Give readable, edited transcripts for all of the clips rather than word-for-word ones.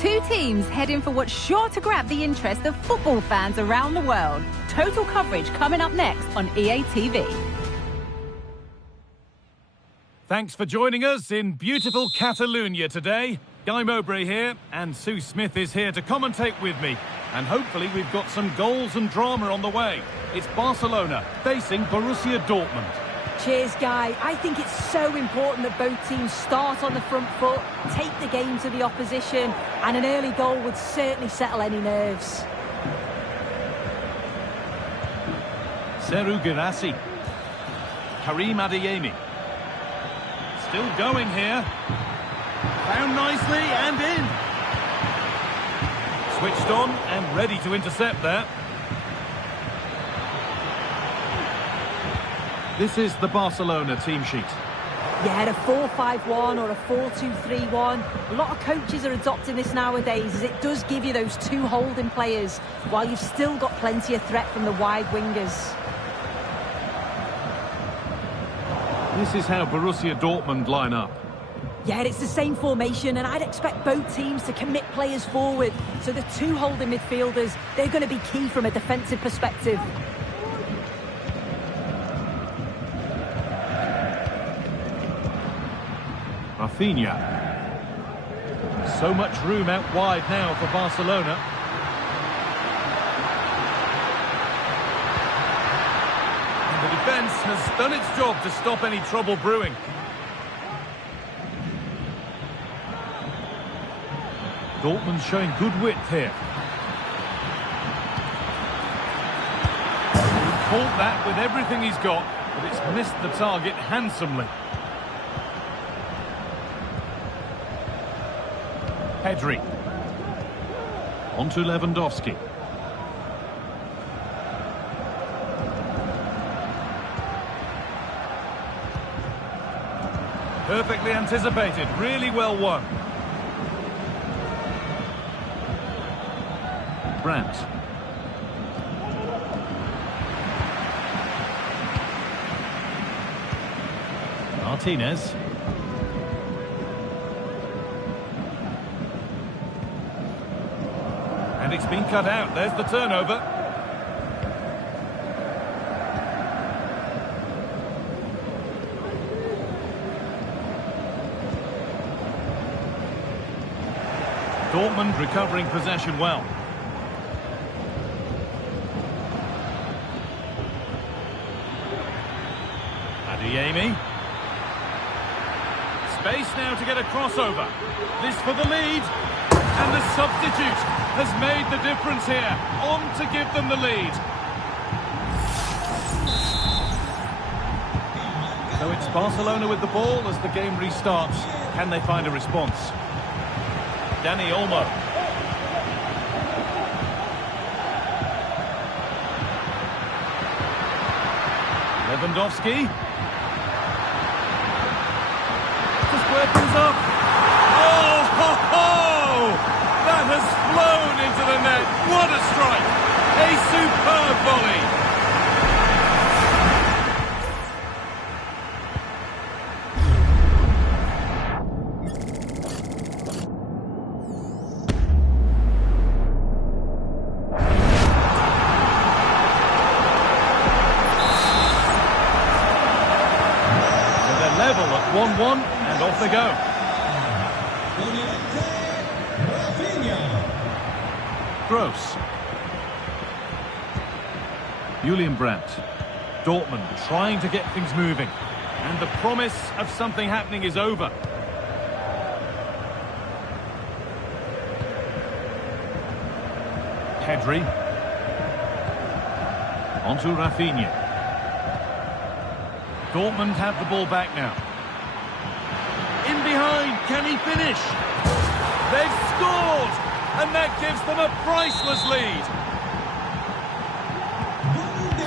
Two teams heading for what's sure to grab the interest of football fans around the world. Total coverage coming up next on EA TV. Thanks for joining us in beautiful Catalonia today. Guy Mowbray here, and Sue Smith is here to commentate with me. And hopefully we've got some goals and drama on the way. It's Barcelona facing Borussia Dortmund. Cheers, Guy. I think it's so important that both teams start on the front foot, take the game to the opposition, and an early goal would certainly settle any nerves. Serhou Guirassy. Karim Adeyemi. Still going here. Found nicely and in. Switched on and ready to intercept that. This is the Barcelona team sheet. Yeah, a 4-5-1 or a 4-2-3-1. A lot of coaches are adopting this nowadays, as it does give you those two holding players, while you've still got plenty of threat from the wide wingers. This is how Borussia Dortmund line up. Yeah, it's the same formation, and I'd expect both teams to commit players forward. So the two holding midfielders, they're going to be key from a defensive perspective. Rafinha. So much room out wide now for Barcelona. And the defence has done its job to stop any trouble brewing. Dortmund showing good width here. He caught that with everything he's got, but it's missed the target handsomely. Pedri. On to Lewandowski. Perfectly anticipated, really well won. Brandt. Martinez. And it's been cut out. There's the turnover. Dortmund recovering possession well. Adeyemi. Space now to get a crossover. This for the lead. And the substitute has made the difference here. On to give them the lead. So it's Barcelona with the ball as the game restarts. Can they find a response? Dani Olmo. Lewandowski. To square things up. Oh, ho, ho! That has flown into the net. What a strike! A superb volley. So they're level at 1-1 and off they go. Gross. Julian Brandt. Dortmund trying to get things moving. And the promise of something happening is over. Pedri. On to Rafinha. Dortmund have the ball back now. In behind, can he finish? They've scored! And that gives them a priceless lead.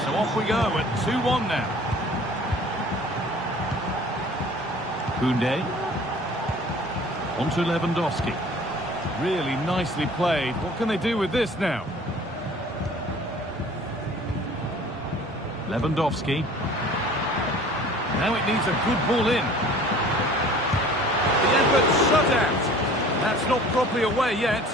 So off we go at 2-1 now. Koundé. On to Lewandowski. Really nicely played. What can they do with this now? Lewandowski. Now it needs a good ball in. The effort shut out. That's not properly away yet.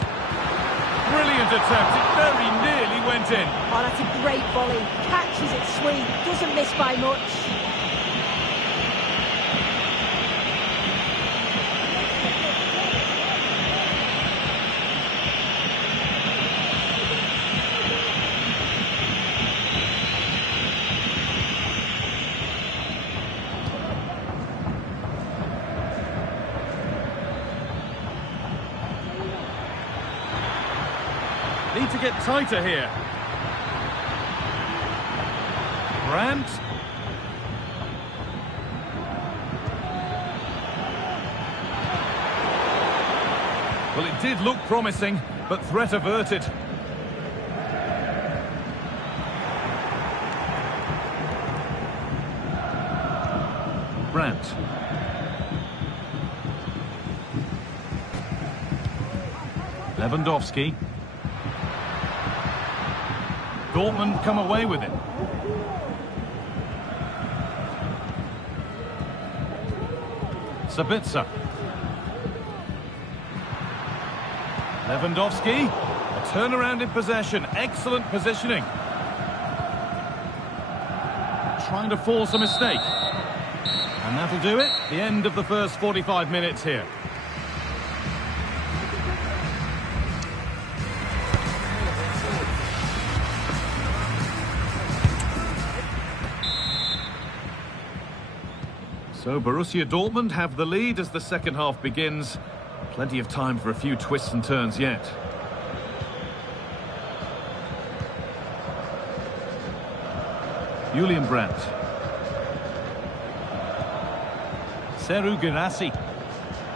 Brilliant attempt. It very nearly went in. Oh, that's a great volley. Catches it sweet. Doesn't miss by much. Need to get tighter here. Brandt. Well, it did look promising, but threat averted. Brandt. Lewandowski. Dortmund come away with it. Sabitzer. Lewandowski. A turnaround in possession. Excellent positioning. Trying to force a mistake. And that'll do it. The end of the first 45 minutes here. So Borussia Dortmund have the lead as the second half begins. Plenty of time for a few twists and turns yet. Julian Brandt. Serhou Guirassy.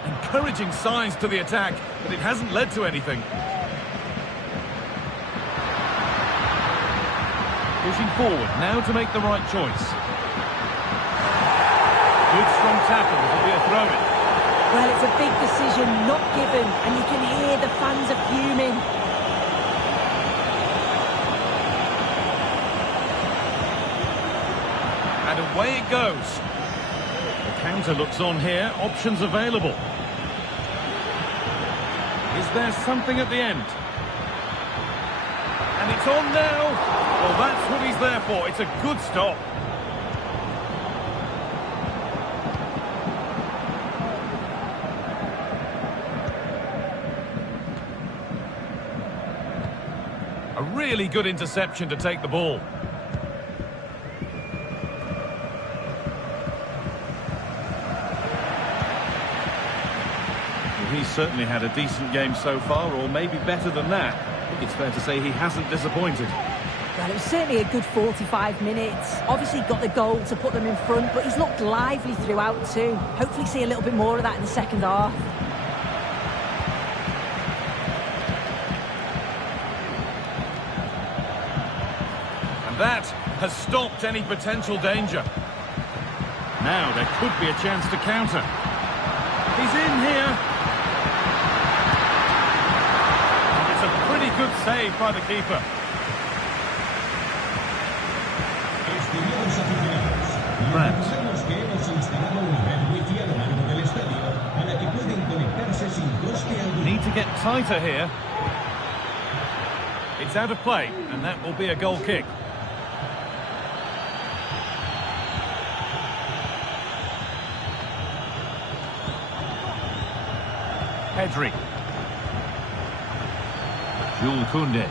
Encouraging signs to the attack, but it hasn't led to anything. Pushing forward, now to make the right choice. Good strong tackle, it'll be a throw-in. Well, it's a big decision, not given, and you can hear the fans are fuming. And away it goes. The counter looks on here, options available. Is there something at the end? And it's on now. Well, that's what he's there for. It's a good stop. A really good interception to take the ball. Well, he's certainly had a decent game so far, or maybe better than that. I think it's fair to say he hasn't disappointed. Well, it was certainly a good 45 minutes. Obviously got the goal to put them in front, but he's looked lively throughout too. Hopefully see a little bit more of that in the second half. That has stopped any potential danger. Now there could be a chance to counter. He's in here. And it's a pretty good save by the keeper. Brandt. Need to get tighter here. It's out of play, and that will be a goal kick. Pedri. Jules Koundé.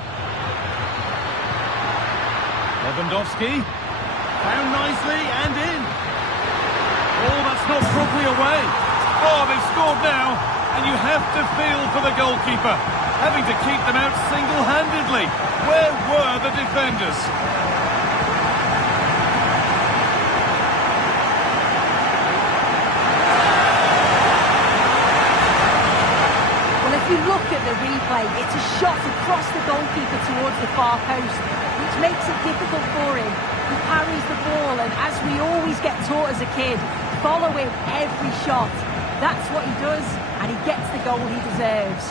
Lewandowski. Found nicely and in. Oh, that's not properly away. Oh, they've scored now. And you have to feel for the goalkeeper. Having to keep them out single-handedly. Where were the defenders? If you look at the replay, it's a shot across the goalkeeper towards the far post, which makes it difficult for him. He carries the ball, and as we always get taught as a kid, following every shot. That's what he does, and he gets the goal he deserves.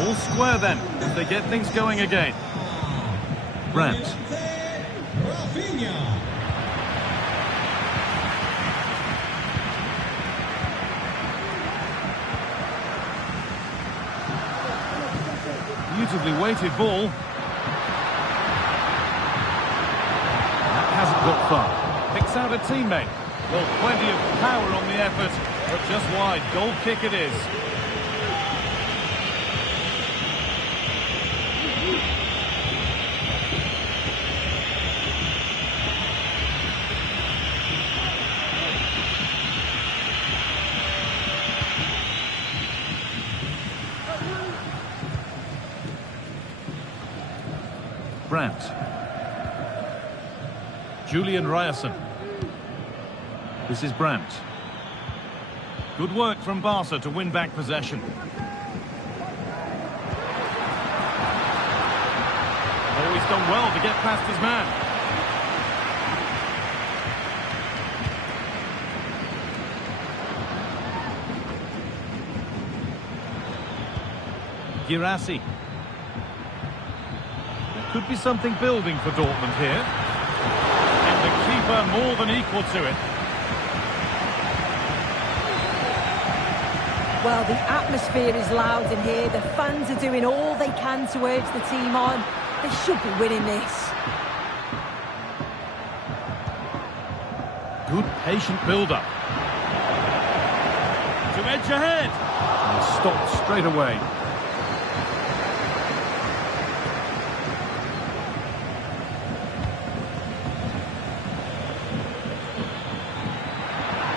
All square then, as they get things going again. Beautifully weighted ball. That hasn't got far. Picks out a teammate. Well, plenty of power on the effort, but just wide. Goal kick it is. Brandt. Julian Ryerson. This is Brandt. Good work from Barca to win back possession. Oh, he's done well to get past his man. Guirassy. Could be something building for Dortmund here. And the keeper more than equal to it. Well, the atmosphere is loud in here. The fans are doing all they can to urge the team on. They should be winning this. Good patient build-up. To edge ahead. And stopped straight away.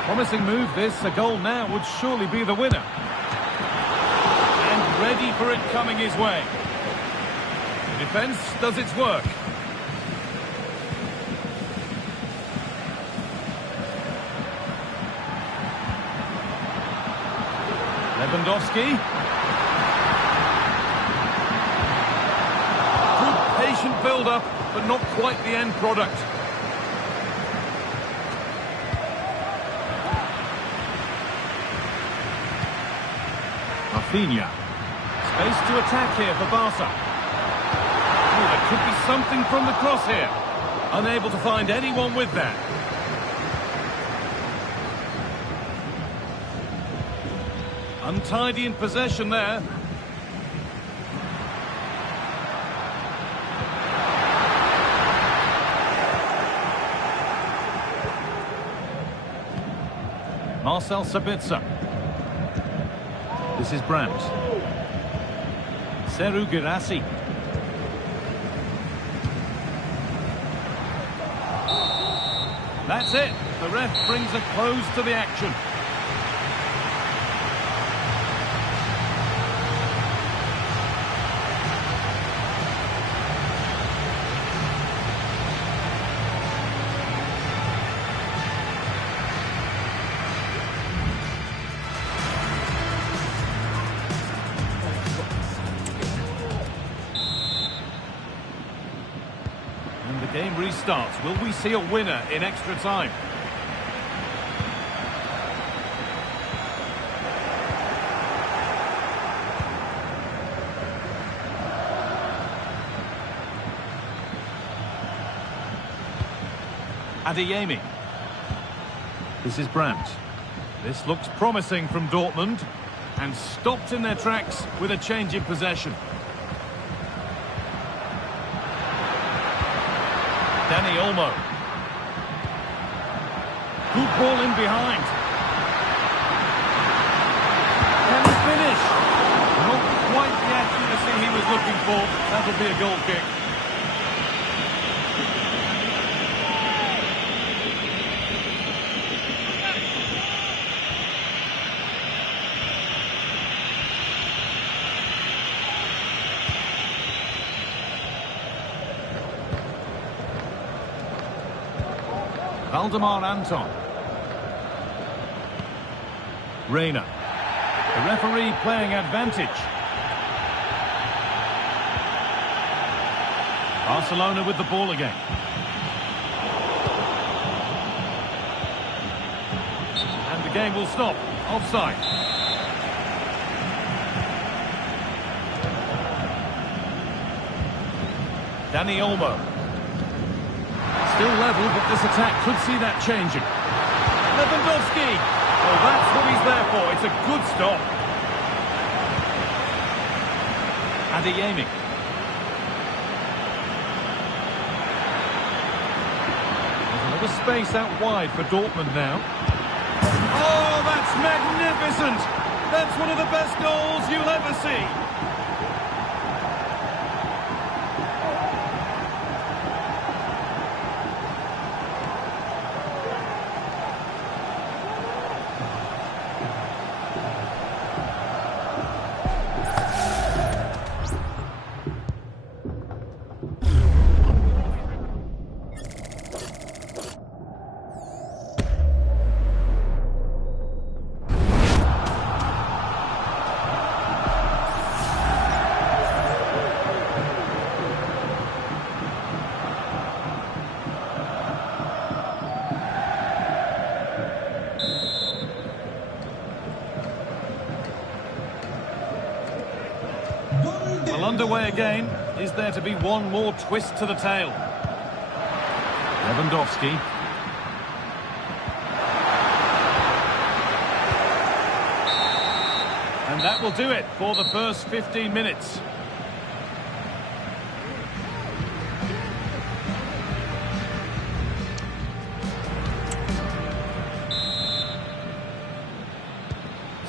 Promising move this, a goal now would surely be the winner. And ready for it coming his way. The defence does its work. Lewandowski. Good patient build-up, but not quite the end product. Rafinha. Space to attack here for Barca. Oh, there could be something from the cross here. Unable to find anyone with that. Untidy in possession there. Marcel Sabitzer. This is Brandt. Serhou Guirassy. That's it. The ref brings a close to the action. And the game restarts. Will we see a winner in extra time? Adeyemi. This is Brandt. This looks promising from Dortmund. And stopped in their tracks with a change in possession. Dani Olmo. Good ball in behind. Can he finish? Not quite the accuracy he was looking for. That'll be a goal kick. Valdemar Anton. Reina. The referee playing advantage. Barcelona with the ball again. And the game will stop. Offside. Dani Olmo. Still level, but this attack could see that changing. Lewandowski! Well, that's what he's there for. It's a good stop. Adeyemi. There's a lot of space out wide for Dortmund now. Oh, that's magnificent! That's one of the best goals you'll ever see. Well, underway again. Is there to be one more twist to the tale? Lewandowski. And that will do it for the first 15 minutes.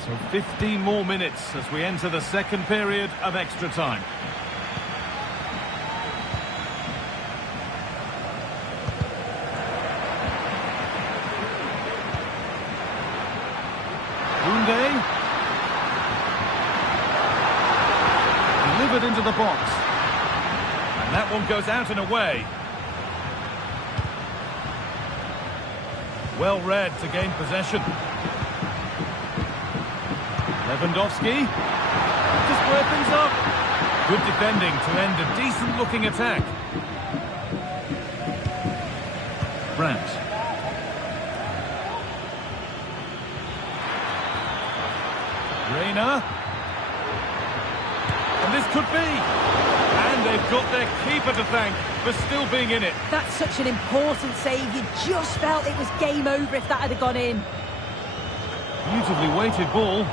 So 15 more minutes as we enter the second period of extra time. Koundé. Delivered into the box. And that one goes out and away. Well read to gain possession. Lewandowski. To square things up. Good defending to end a decent-looking attack. Brandt. Reina. And this could be. And they've got their keeper to thank for still being in it. That's such an important save. You just felt it was game over if that had gone in. Beautifully weighted ball.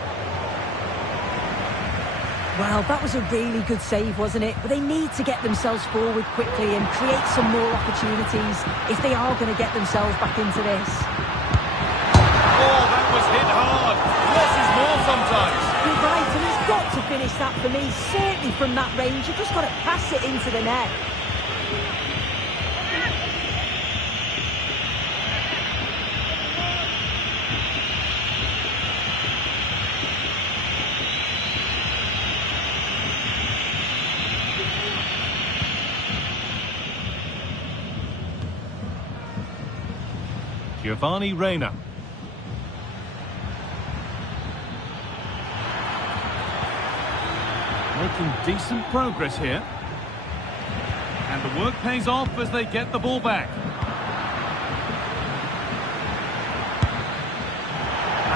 Well, that was a really good save, wasn't it? But they need to get themselves forward quickly and create some more opportunities if they are going to get themselves back into this. Oh, that was hit hard. Less is more sometimes. You're right, and he's got to finish that for me. Certainly from that range, you've just got to pass it into the net. Giovanni Reina. Making decent progress here. And the work pays off as they get the ball back.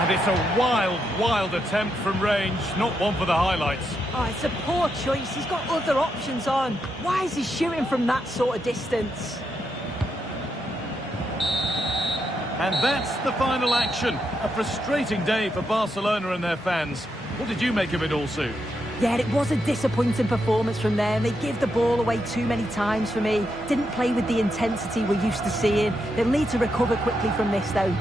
And it's a wild, wild attempt from range. Not one for the highlights. Oh, it's a poor choice. He's got other options on. Why is he shooting from that sort of distance? And that's the final action. A frustrating day for Barcelona and their fans. What did you make of it all, Sue? Yeah, it was a disappointing performance from them. They give the ball away too many times for me. Didn't play with the intensity we're used to seeing. They'll need to recover quickly from this, though.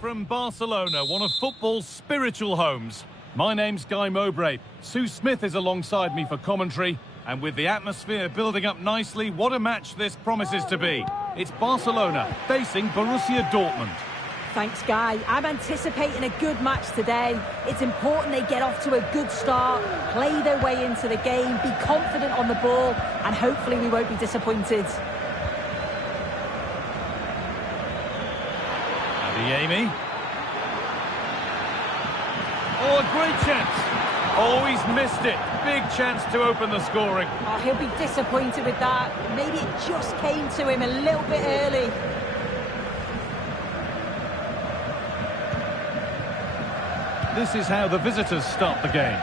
from Barcelona, one of football's spiritual homes. My name's Guy Mowbray. Sue Smith is alongside me for commentary. And with the atmosphere building up nicely, what a match this promises to be. It's Barcelona facing Borussia Dortmund. Thanks, Guy. I'm anticipating a good match today. It's important they get off to a good start, play their way into the game, be confident on the ball, and hopefully we won't be disappointed. Adeyemi. Oh, a great chance. Oh, he's missed it. Big chance to open the scoring. Oh, he'll be disappointed with that. Maybe it just came to him a little bit early. This is how the visitors start the game.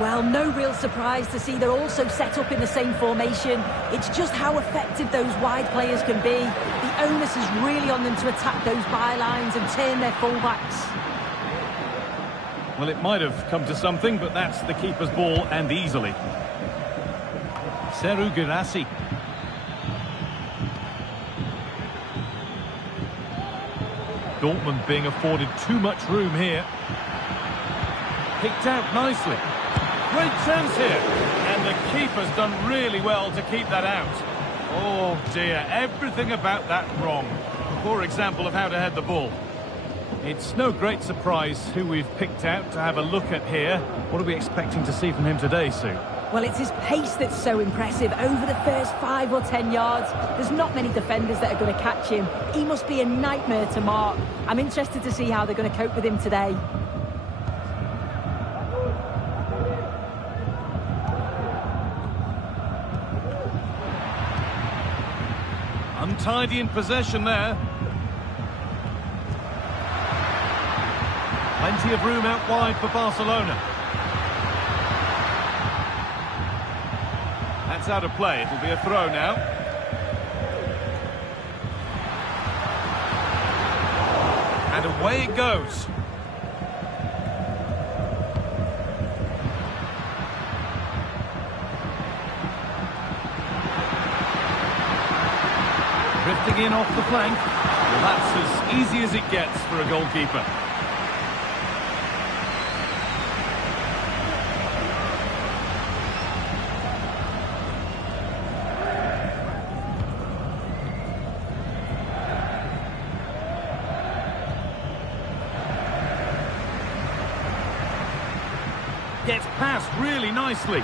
Well, no real surprise to see they're also set up in the same formation. It's just how effective those wide players can be. The onus is really on them to attack those bylines and turn their fullbacks. Well, it might have come to something, but that's the keeper's ball, and easily. Serhou Guirassy. Dortmund being afforded too much room here. Picked out nicely. Great chance here. And the keeper's done really well to keep that out. Oh dear, everything about that wrong. A poor example of how to head the ball. It's no great surprise who we've picked out to have a look at here. What are we expecting to see from him today, Sue? Well, it's his pace that's so impressive. Over the first 5 or 10 yards, there's not many defenders that are going to catch him. He must be a nightmare to mark. I'm interested to see how they're going to cope with him today. Untidy in possession there. Plenty of room out wide for Barcelona. That's out of play. It'll be a throw now. And away it goes. Drifting in off the flank. Well, that's as easy as it gets for a goalkeeper. Gets past really nicely.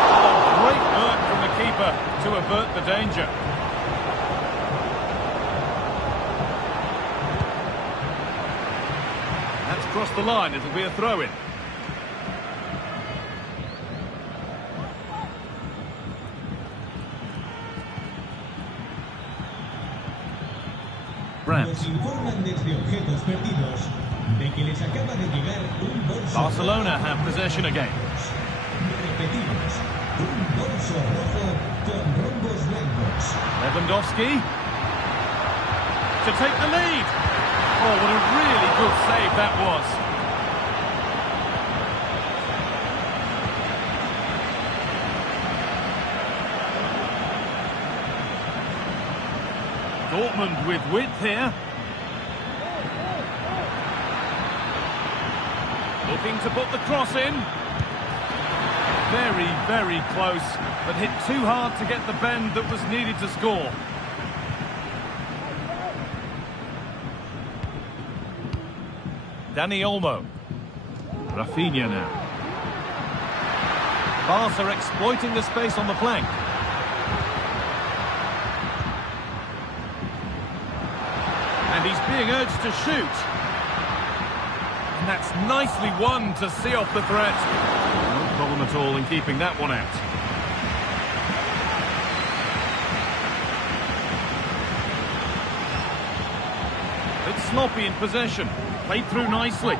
Oh, great work from the keeper to avert the danger. That's crossed the line. It'll be a throw-in. Brandt. Barcelona have possession again. Lewandowski to take the lead. Oh, what a really good save that was. Dortmund with width here. Looking to put the cross in. Very, very close, but hit too hard to get the bend that was needed to score. Dani Olmo. Rafinha now. Barca exploiting the space on the flank. And he's being urged to shoot. And that's nicely won to see off the threat. No problem at all in keeping that one out. Bit sloppy in possession. Played through nicely.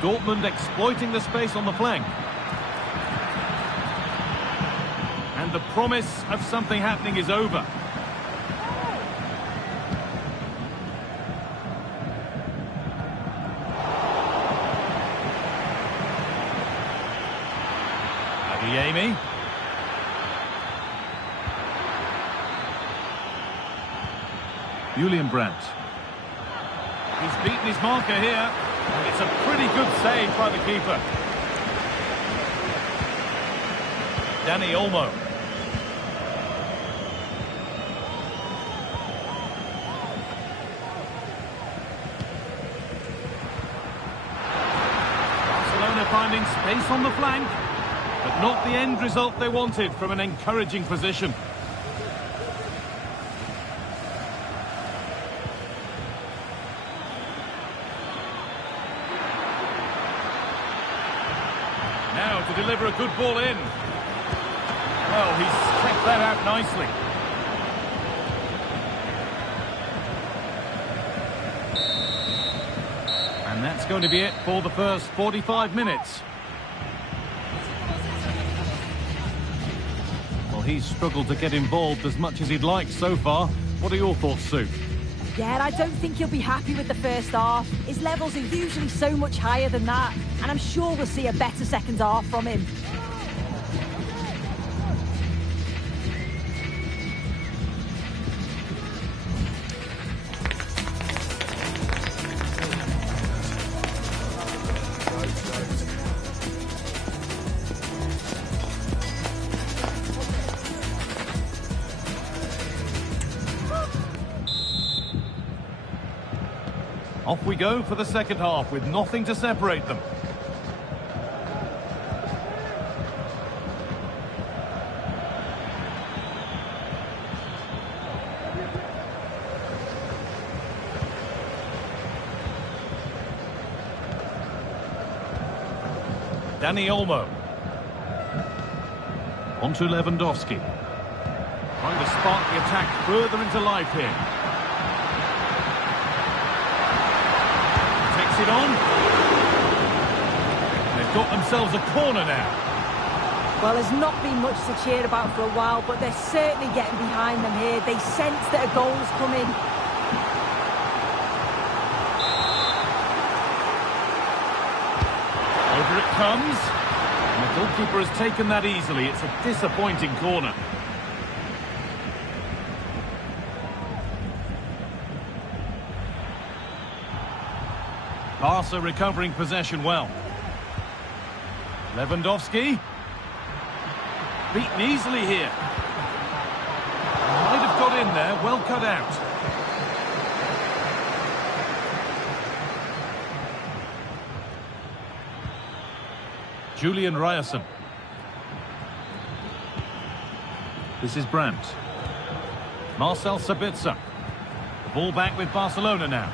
Dortmund exploiting the space on the flank. And the promise of something happening is over. Adeyemi. Julian Brandt. He's beaten his marker here. And it's a pretty good save by the keeper. Dani Olmo. Barcelona finding space on the flank, but not the end result they wanted from an encouraging position. Now to deliver a good ball in. Well, he's kept that out nicely. And that's going to be it for the first 45 minutes. Well, he's struggled to get involved as much as he'd like so far. What are your thoughts, Sue? Yeah, I don't think he'll be happy with the first half. His levels are usually so much higher than that, and I'm sure we'll see a better second half from him. Off we go for the second half with nothing to separate them. Dani Olmo. On to Lewandowski. Trying to spark the attack further into life here. Takes it on. They've got themselves a corner now. Well, there's not been much to cheer about for a while, but they're certainly getting behind them here. They sense that a goal's coming. Over it comes. And the goalkeeper has taken that easily. It's a disappointing corner. Barca recovering possession well. Lewandowski. Beaten easily here. Might have got in there, well cut out. Julian Ryerson. This is Brandt. Marcel Sabitzer. Ball back with Barcelona now.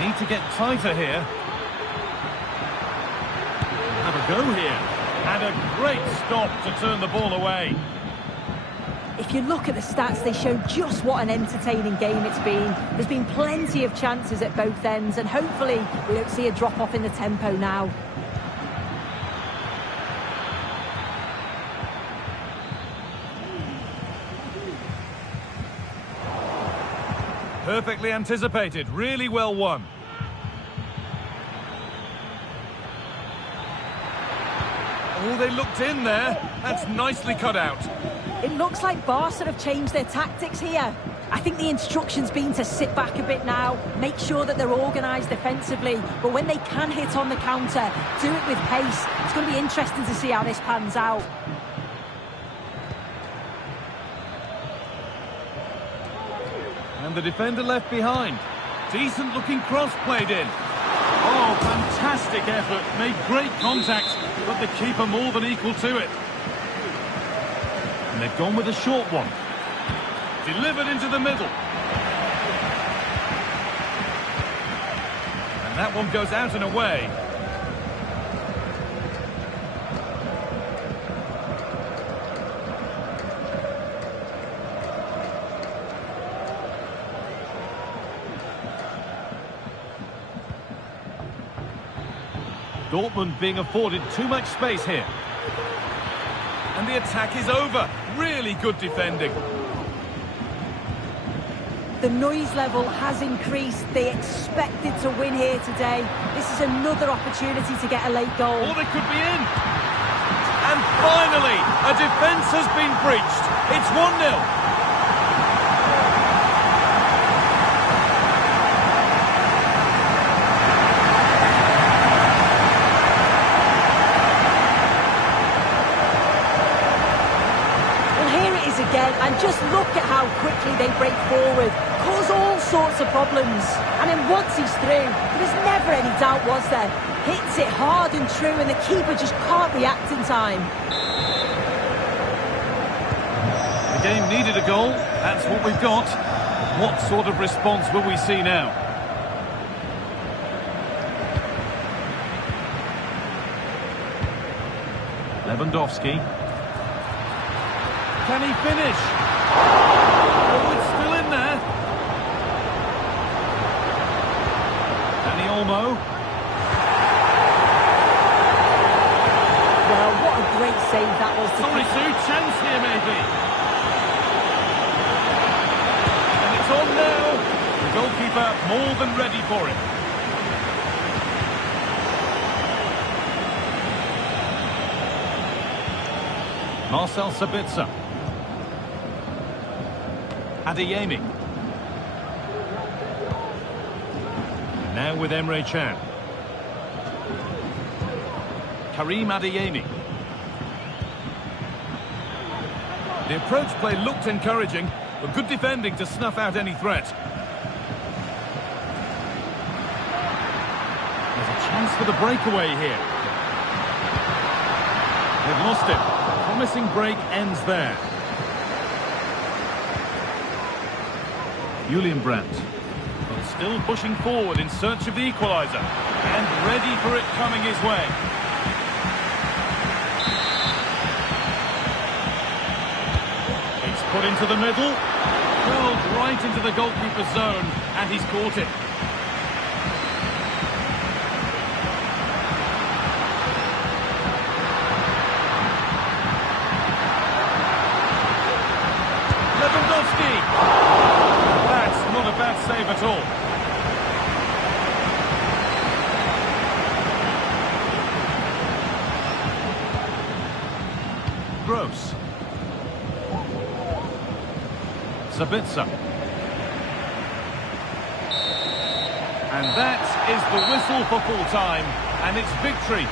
Need to get tighter here. Have a go here. And a great stop to turn the ball away. If you look at the stats, they show just what an entertaining game it's been. There's been plenty of chances at both ends, and hopefully we don't see a drop-off in the tempo now. Perfectly anticipated, really well won. Oh, they looked in there. That's nicely cut out. It looks like Barca have changed their tactics here. I think the instruction's been to sit back a bit now, make sure that they're organised defensively, but when they can hit on the counter, do it with pace. It's going to be interesting to see how this pans out. And the defender left behind. Decent looking cross played in. Oh, fantastic effort. Made great contact, but the keeper more than equal to it. And they've gone with a short one. Delivered into the middle. And that one goes out and away. Dortmund being afforded too much space here. And the attack is over. Really good defending. The noise level has increased. They expected to win here today. This is another opportunity to get a late goal. Or they could be in. Finally, a defence has been breached. It's 1-0. Again, and just look at how quickly they break forward, cause all sorts of problems. And then once he's through, there was never any doubt, was there? Hits it hard and true, and the keeper just can't react in time. The game needed a goal. That's what we've got. What sort of response will we see now? Lewandowski. Can he finish? Oh, it's still in there. Dani Olmo. Well, what a great save that was. Sorry, Sue, chance here maybe. And it's on now. The goalkeeper more than ready for it. Marcel Sabitzer. Adeyemi. Now with Emre Can. Karim Adeyemi. The approach play looked encouraging, but good defending to snuff out any threat. There's a chance for the breakaway here. They've lost it. The promising break ends there. Julian Brandt, but still pushing forward in search of the equaliser, and ready for it coming his way. It's put into the middle, curled right into the goalkeeper's zone, and he's caught it. Lewandowski! Not a bad save at all. Gross. Sabitzer. And that is the whistle for full time, and it's victory.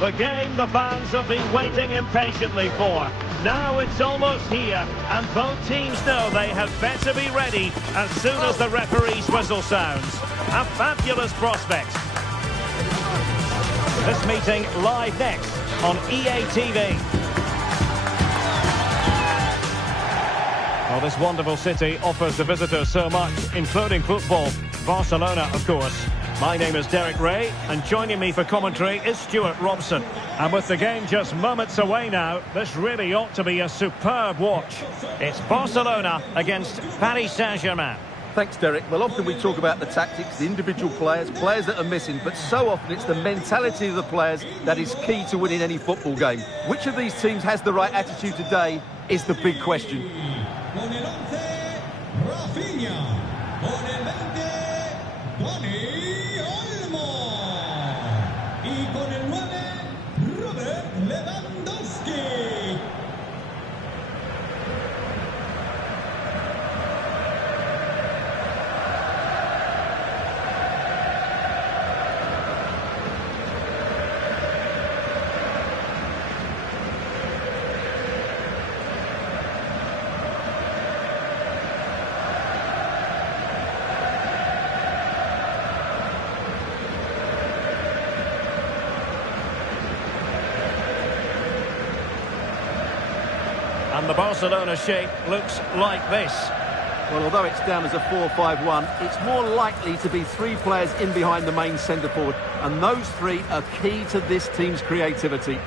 The game the fans have been waiting impatiently for. Now it's almost here, and both teams know they had better be ready as soon as the referee's whistle sounds. A fabulous prospect. This meeting live next on EA TV. Well, this wonderful city offers the visitors so much, including football. Barcelona, of course. My name is Derek Ray, and joining me for commentary is Stuart Robson. And with the game just moments away now, this really ought to be a superb watch. It's Barcelona against Paris Saint-Germain. Thanks, Derek. Well, often we talk about the tactics, the individual players that are missing, but so often it's the mentality of the players that is key to winning any football game. Which of these teams has the right attitude today is the big question. Con el 11, Rafinha. Con el 20, Dani Olmo. Y con el 9, Robert Lewandowski. And the Barcelona shape looks like this. Well, although it's down as a 4-5-1, it's more likely to be 3 players in behind the main centre forward. And those 3 are key to this team's creativity.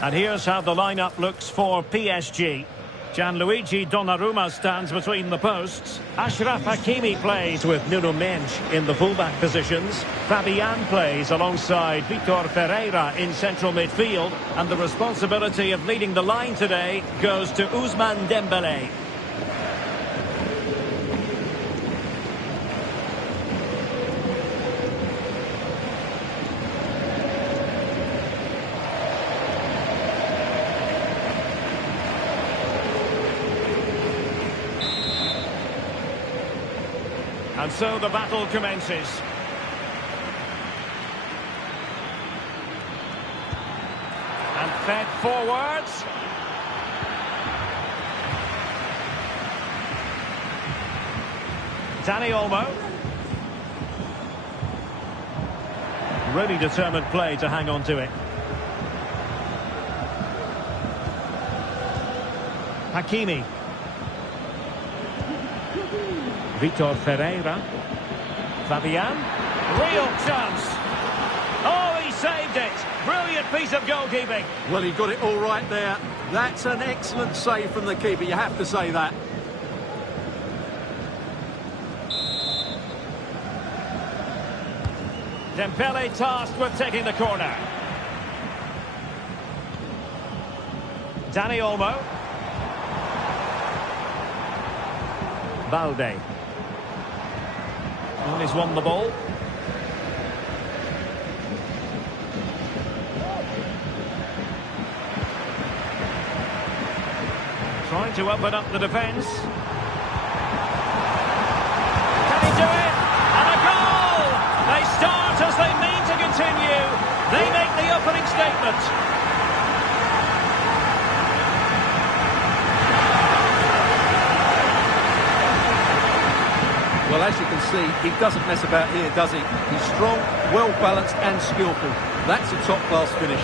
And here's how the lineup looks for PSG. Gianluigi Donnarumma stands between the posts. Achraf Hakimi plays with Nuno Mendes in the fullback positions. Fabian plays alongside Vitor Ferreira in central midfield. And the responsibility of leading the line today goes to Ousmane Dembélé. And so the battle commences. And fed forwards. Dani Olmo. Really determined play to hang on to it. Hakimi. Vitor Ferreira. Fabian. Real chance. Oh, he saved it. Brilliant piece of goalkeeping. Well, he got it all right there. That's an excellent save from the keeper, you have to say that. Dembele tasked with taking the corner. Dani Olmo. Balde. Well, he's won the ball. Trying to open up the defence. Can he do it? And a goal! They start as they mean to continue. They make the opening statement. Well, as you can see, he doesn't mess about here, does he? He's strong, well-balanced and skillful. That's a top-class finish.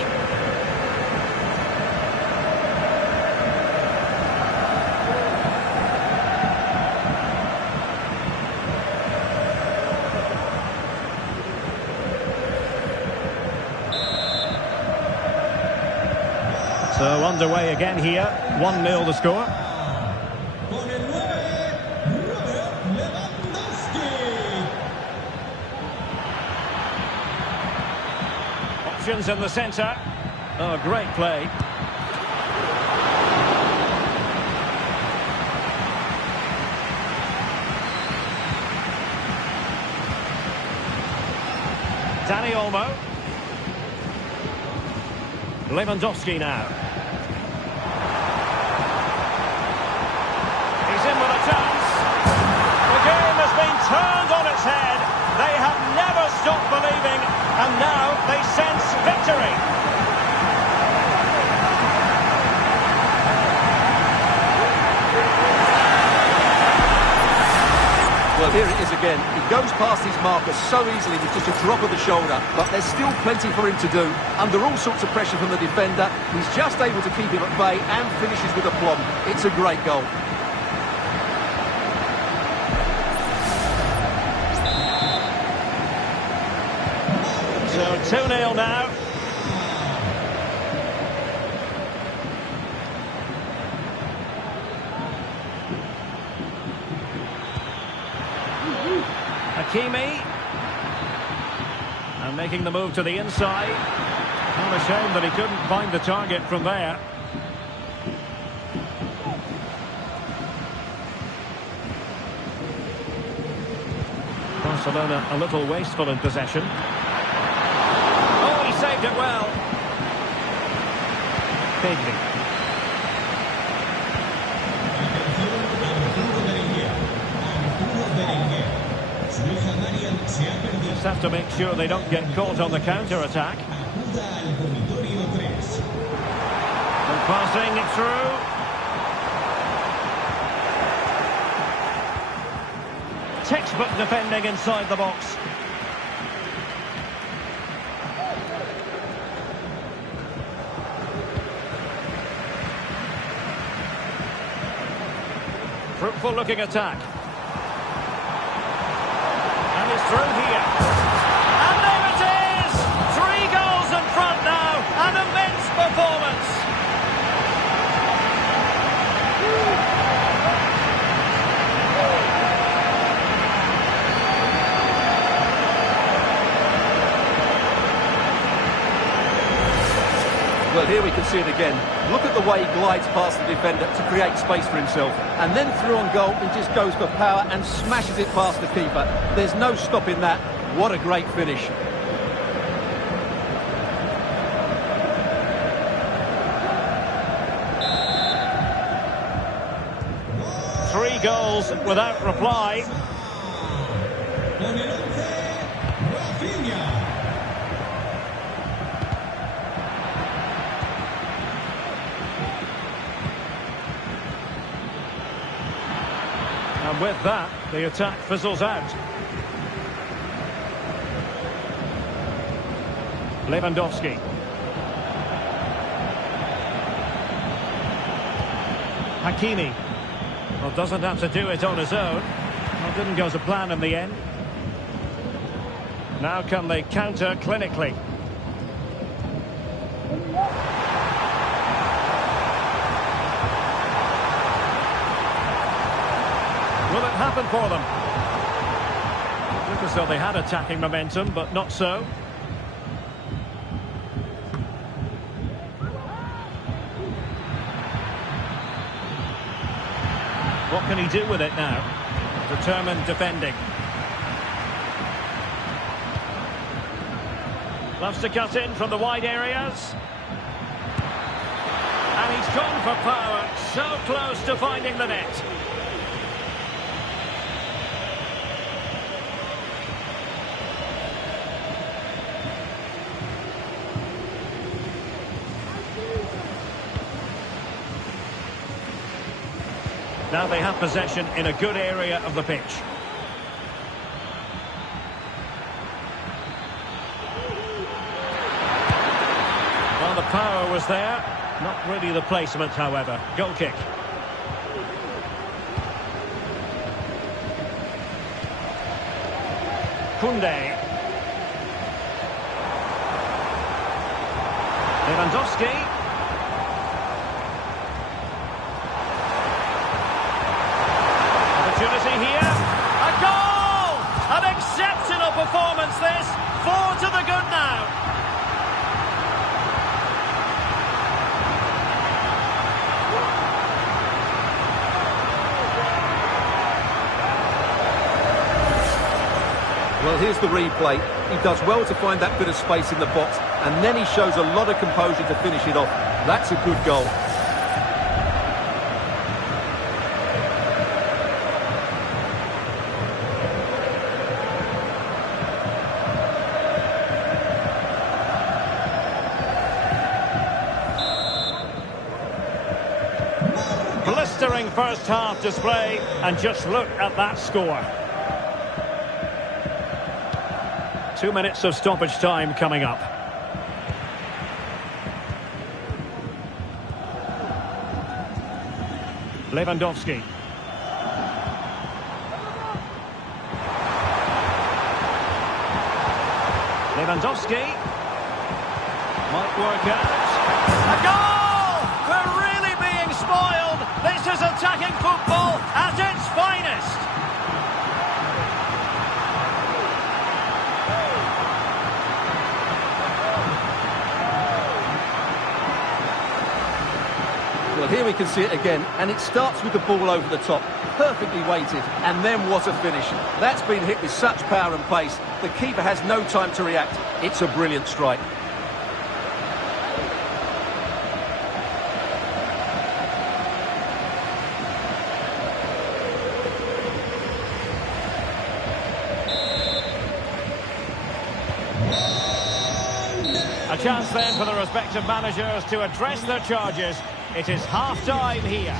So underway again here. 1-0 the score. Options in the centre. Oh, great play. Dani Olmo. Lewandowski now. He's in with a chance. The game has been turned on its head. They have never stopped believing, and now they sense victory. Well, here it is again. He goes past his marker so easily with just a drop of the shoulder, but there's still plenty for him to do. Under all sorts of pressure from the defender, he's just able to keep him at bay and finishes with aplomb. It's a great goal. So 2-0 now. Hakimi. And making the move to the inside. Not a shame that he couldn't find the target from there. Barcelona a little wasteful in possession. Oh, he saved it well. Pedri. Just have to make sure they don't get caught on the counter-attack. And passing it through. Textbook defending inside the box. looking attack. And it's through here. And there it is! 3 goals in front now. An immense performance. Well, here we can see it again. Look at the way he glides past the defender to create space for himself. And then through on goal, he just goes for power and smashes it past the keeper. There's no stopping that. What a great finish. Three goals without reply. Con el 11, Rafinha. And with that, the attack fizzles out. Lewandowski. Hakimi. Well, doesn't have to do it on his own. Well, didn't go to plan in the end. Now can they counter clinically? Will it happen for them? Looked as though they had attacking momentum, but not so. What can he do with it now? Determined defending. Loves to cut in from the wide areas. And he's gone for power. So close to finding the net. Now they have possession in a good area of the pitch. Well, the power was there. Not really the placement, however. Goal kick. Koundé. Lewandowski. Opportunity here. A goal! An exceptional performance this. 4 to the good now. Well, here's the replay. He does well to find that bit of space in the box, and then he shows a lot of composure to finish it off. That's a good goal. Blistering first half display, and just look at that score. 2 minutes of stoppage time coming up. Lewandowski. Lewandowski. Might work out. A goal! We're really being spoiled. This is attacking football at its finest. Well, here we can see it again, and it starts with the ball over the top, perfectly weighted, and then what a finish. That's been hit with such power and pace, the keeper has no time to react. It's a brilliant strike. A chance then for the respective managers to address their charges. It is half-time here.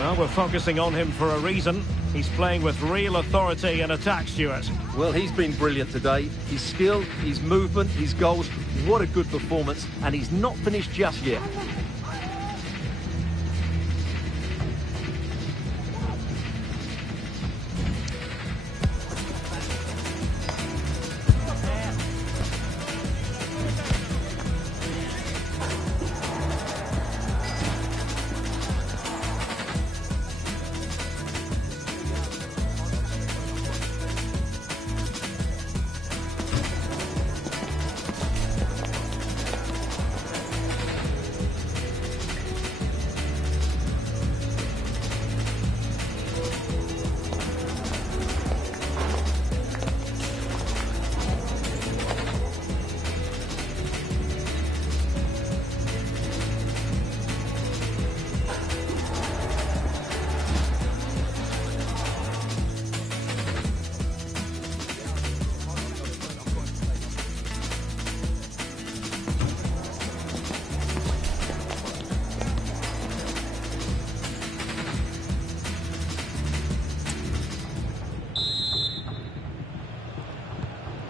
Well, we're focusing on him for a reason. He's playing with real authority in attack, Stuart. Well, he's been brilliant today. His skill, his movement, his goals, what a good performance. And he's not finished just yet.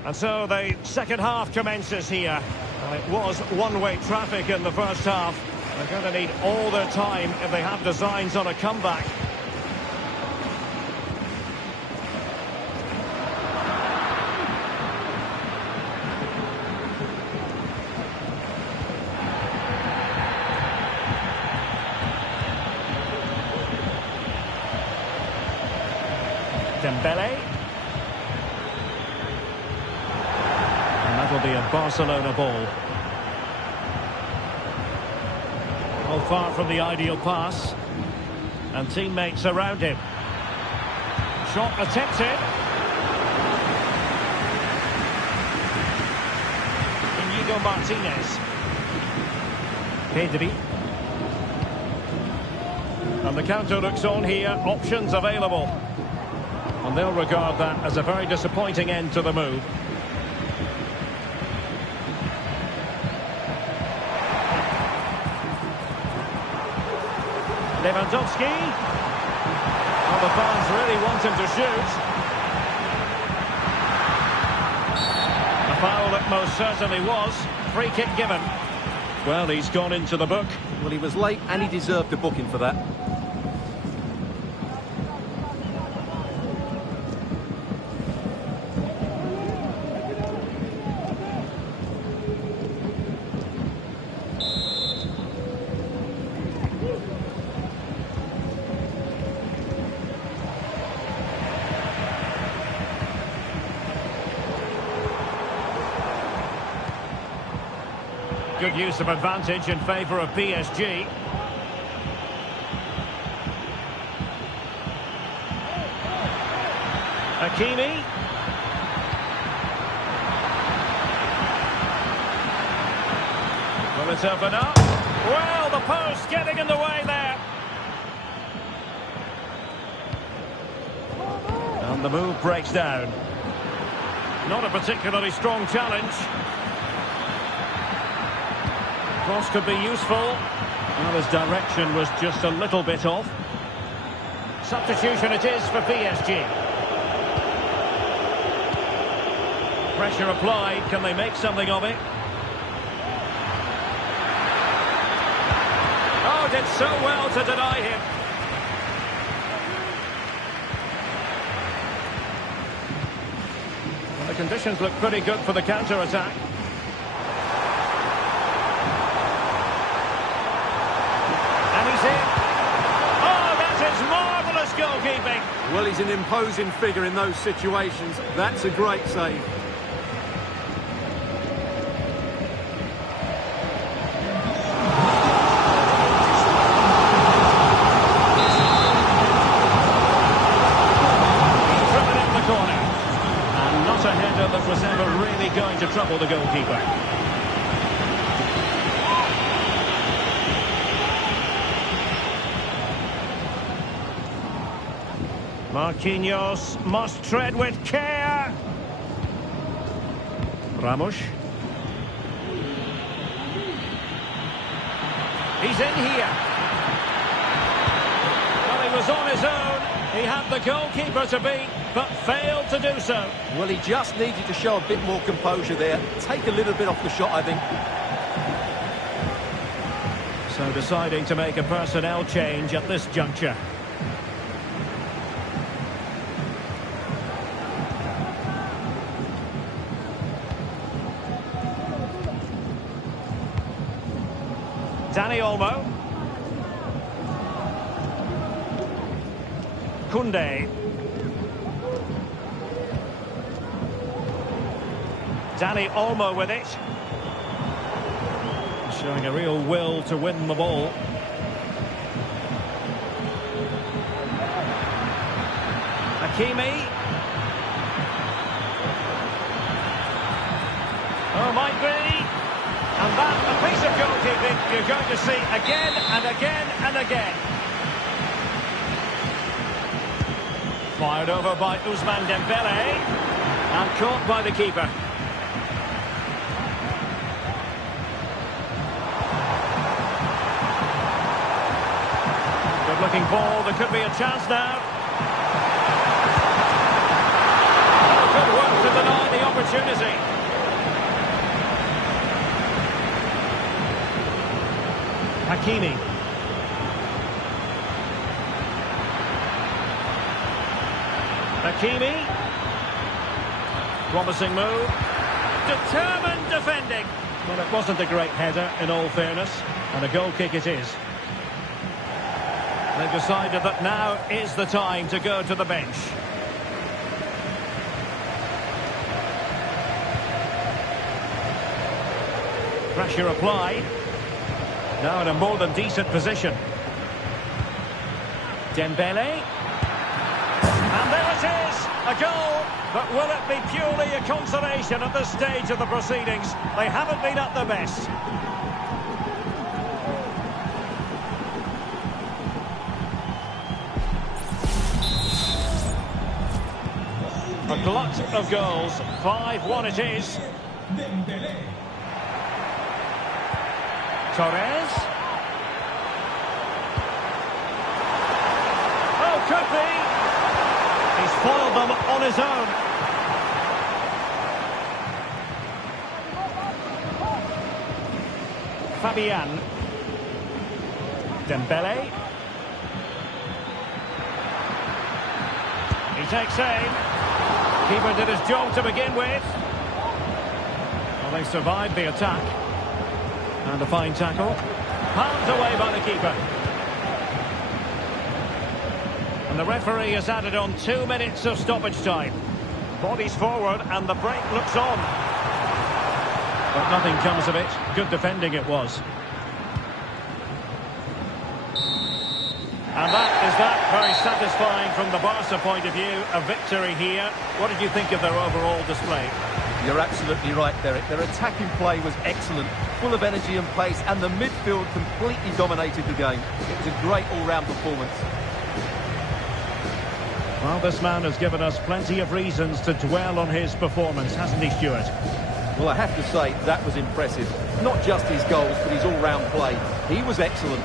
And so the second half commences here. Well, it was one-way traffic in the first half. They're going to need all their time if they have designs on a comeback. Dembele. And that'll be a Barcelona ball. Oh, far from the ideal pass. And teammates around him. Shot attempted. Inigo Martinez. Pedri. And the counter looks on here. Options available. And they'll regard that as a very disappointing end to the move. Lewandowski. Well, the fans really want him to shoot. A foul that most certainly was. Free kick given. Well, he's gone into the book. Well, he was late and he deserved a booking for that. Good use of advantage in favour of PSG. Hakimi. Will it open up? Well, the post getting in the way there. And the move breaks down. Not a particularly strong challenge. Cross could be useful. Well, his direction was just a little bit off. Substitution it is for PSG. Pressure applied. Can they make something of it? Oh, did so well to deny him. Well, the conditions look pretty good for the counter-attack. Goalkeeping. Well, he's an imposing figure in those situations. That's a great save. Driven in the corner. And not a header that was ever really going to trouble the goalkeeper. Marquinhos must tread with care. Ramos. He's in here. Well, he was on his own. He had the goalkeeper to beat, but failed to do so. Well, he just needed to show a bit more composure there. Take a little bit off the shot, I think. So deciding to make a personnel change at this juncture. Dani Olmo. Koundé. Dani Olmo with it. Showing a real will to win the ball. Hakimi. Oh, might be. And that, a piece of goalkeeping you're going to see again and again and again. Fired over by Ousmane Dembele. And caught by the keeper. Good looking ball, there could be a chance now. Good work to deny the opportunity. Hakimi. Hakimi. Promising move. Determined defending. Well, it wasn't a great header, in all fairness, and a goal kick it is. They've decided that now is the time to go to the bench. Pressure applied. Now in a more than decent position. Dembele. And there it is, a goal. But will it be purely a consolation at this stage of the proceedings? They haven't been at their best. A glut of goals. 5-1 it is. Torres. Oh, could be. He's foiled them on his own. Fabian. Dembele. He takes aim. Keeper did his job to begin with. Well, they survived the attack. And a fine tackle. Palmed away by the keeper. And the referee has added on 2 minutes of stoppage time. Bodies forward and the break looks on. But nothing comes of it. Good defending it was. And that is that. Very satisfying from the Barca point of view. A victory here. What did you think of their overall display? You're absolutely right, Derek. Their attacking play was excellent, full of energy and pace, and the midfield completely dominated the game. It was a great all-round performance. Well, this man has given us plenty of reasons to dwell on his performance, hasn't he, Stuart? Well, I have to say, that was impressive. Not just his goals, but his all-round play. He was excellent.